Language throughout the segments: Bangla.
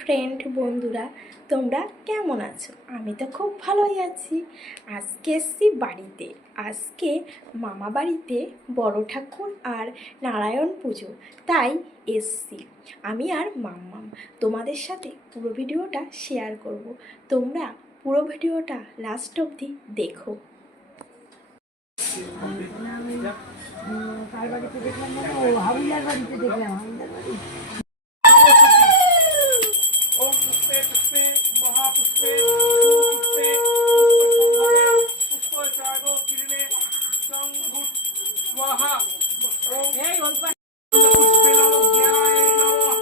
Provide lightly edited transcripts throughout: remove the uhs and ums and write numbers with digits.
ফ্রেন্ড বন্ধুরা, তোমরা কেমন আছো? আমি তো খুব ভালোই আছি। আজকে এসছি বাড়িতে। আজকে মামা বাড়িতে বড় ঠাকুর আর নারায়ণ পুজো, তাই এসছি আমি আর মাম্মাম। তোমাদের সাথে পুরো ভিডিওটা শেয়ার করব, তোমরা পুরো ভিডিওটা লাস্ট অবধি দেখো। কার বাড়িতে দেখলাম না, ও হাবিলার বাড়িতে দেখলাম। হাবিলার বাড়ি ओम पुष्पे पुष्पे महापुष्पे सुपुष्पे पुष्पसंभवे पुष्पचारो किरणे संभूत स्वाहा ओम पुष्पे नमो ज्ञानाय नमः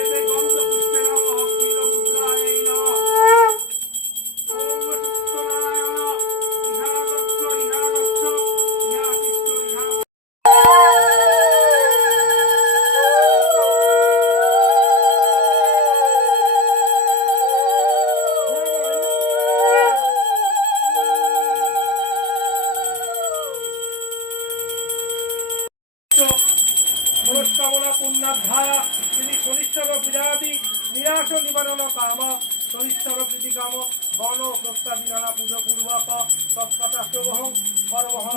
एते गन्ध पुष्पे नमः क्षीरमुद्राय नमः ओम सत्यनारायण इहा गच्छ इहा तिष्ठ इहा मनस्कामना पुण्यध्याय श्री शनिश्चर पूजादि निराश निवारण काम शनिश्चर प्रीति काम गण प्रस्ताविना पूजा पूर्वक तत्कथास्तवहं परमहर